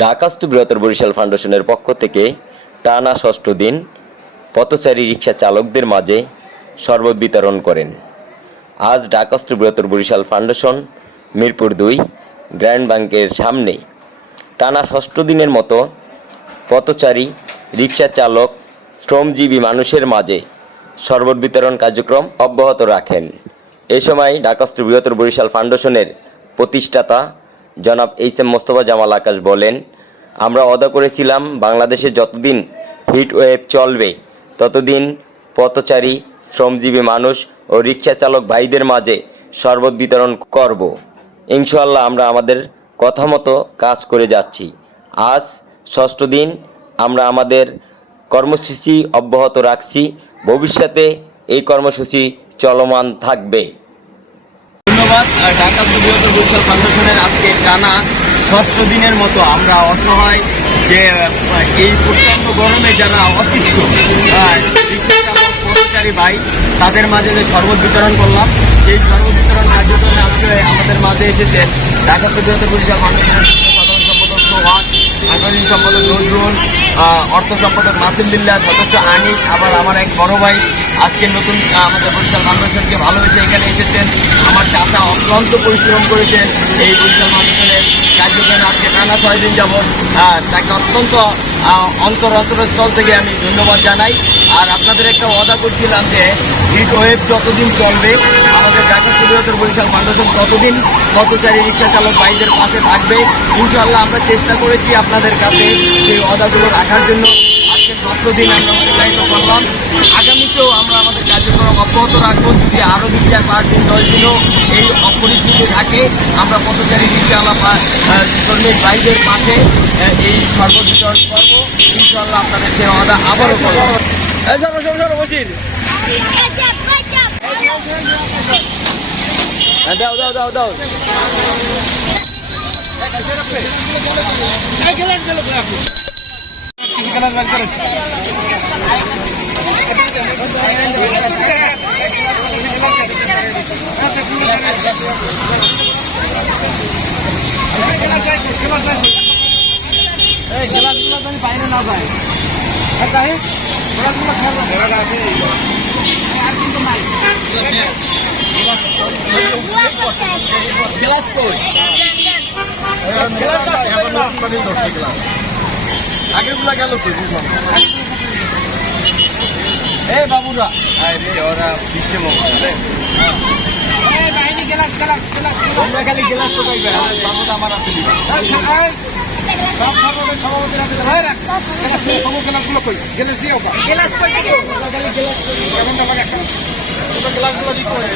ঢাকাস্থ বৃহত্তর বরিশাল ফাউন্ডেশনের পক্ষ থেকে টানা ৬ষ্ঠ দিন পথচারী রিকশা চালকদের মাঝে শরবত বিতরণ করেন। আজ ঢাকাস্থ বৃহত্তর বরিশাল ফাউন্ডেশন মিরপুর ২ গ্র্যান্ড ব্যাংকের সামনে টানা ৬ষ্ঠ দিনের মতো পথচারী রিকশা চালক শ্রমজীবী মানুষের মাঝে শরবত বিতরণ কার্যক্রম অব্যাহত রাখেন। এ সময় ঢাকাস্থ বৃহত্তর বরিশাল ফাউন্ডেশনের প্রতিষ্ঠাতা জনাব এইচ.এম. মোস্তফা জামাল আকাশ বলেন, আমরা ওয়াদা করেছিলাম বাংলাদেশে যতদিন হিট ওয়েভ চলবে ততদিন পথচারী শ্রমজীবী মানুষ ও রিকশা চালক ভাইদের মাঝে শরবত বিতরণ করব। ইনশাআল্লাহ আমরা আমাদের কথা মতো কাজ করে যাচ্ছি। আজ ৬ষ্ঠ দিন আমরা আমাদের কর্মসূচি অব্যাহত রাখছি। ভবিষ্যতে এই কর্মসূচি চলমান থাকবে। ধন্যবাদ। ঢাকা বৃহত্তর বরিশাল ফাউন্ডেশনের আজকে টানা ৬ষ্ঠ দিনের মতো আমরা অসহায় যে এই প্রচণ্ড গরমে যারা অতিষ্ঠ রিকশা চালক পথচারী ভাই তাদের মাঝে যে শরবত বিতরণ করলাম, সেই শরবত বিতরণ কার্যক্রমে আজকে আমাদের মাঝে এসেছেন ঢাকা বৃহত্তর বরিশাল ফাউন্ডেশনের সাধারণ সম্পাদক সোহান, সাংগঠনিক সম্পাদক নজরুল, অর্থ সম্পাদক মাসুদুল্লাহ, সদস্য আনিস, আবার আমার এক বড় ভাই আজকে নতুন আমাদের বরিশাল ফাউন্ডেশনকে ভালোবেসে এখানে এসেছেন। আমার চাচা অক্লান্ত পরিশ্রম করেছেন এই বরিশাল ফাউন্ডেশনের কার্যক্রমে আজকে টানা ৬ দিন যাবৎ। তাকে অত্যন্ত অন্তরস্থল থেকে আমি ধন্যবাদ জানাই। আর আপনাদের একটা ওয়াদা করছিলাম যে হিট ওয়েভ যতদিন চলবে আমাদের ঢাকা বৃহত্তর বরিশাল ফাউন্ডেশন ততদিন পথচারী রিকশা চালক ভাইদের পাশে থাকবে। ইনশাআল্লাহ আমরা চেষ্টা করেছি আপনাদের কাছে সেই ওয়াদাগুলো রাখার জন্য। আজকে ৬ষ্ঠ দিন আমরা অতিবাহিত করলাম। আগামীতেও আমরা আমাদের কার্যক্রম অব্যাহত রাখবো। যদি আরও ২-৪-৫ দিন ১০ দিনও এই অপরিস্থিতি থাকে আমরা পথচারী রিকশাওয়ালা শ্রমিক ভাইদের পাশে এই শরবত বিতরণ করবো। ইনশাআল্লাহ আপনাদের সে ওয়াদা আবারও করবো। বসির দাও দাও দাও দাও গ্লাসগুলো তো বাইরে না যায় আগেগুলা গেল বাবুরা ওরা সিস্টেম তোমরা খালি গ্লাস তো পাইবে, বাবুটা আমার হাতে দিবে। সব সর্বদা সভাপতির হাতে গ্লাসগুলো কই গ্লাস দিও গ্লাস কই গ্লাসগুলো দিতে হবে।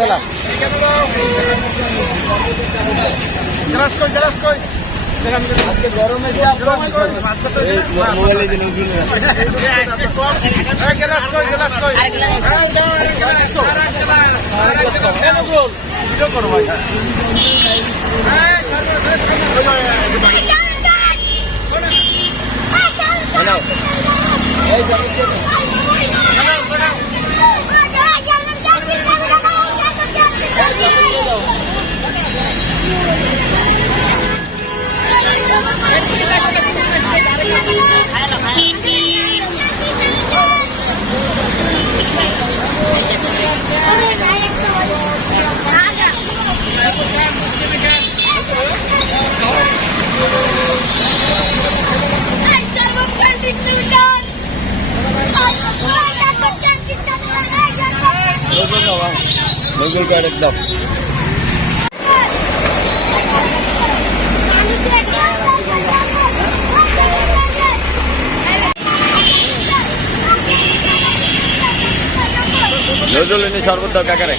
সালা সালা গ্লাস কই আজকে গরমের চাপ মোবাইলে দিন একদম নজরুল এনে শরবত দাও কাকারে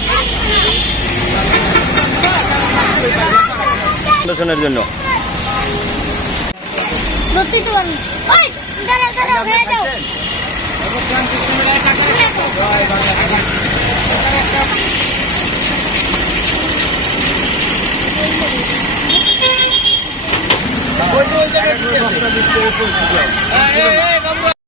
ফাউন্ডেশনের জন্য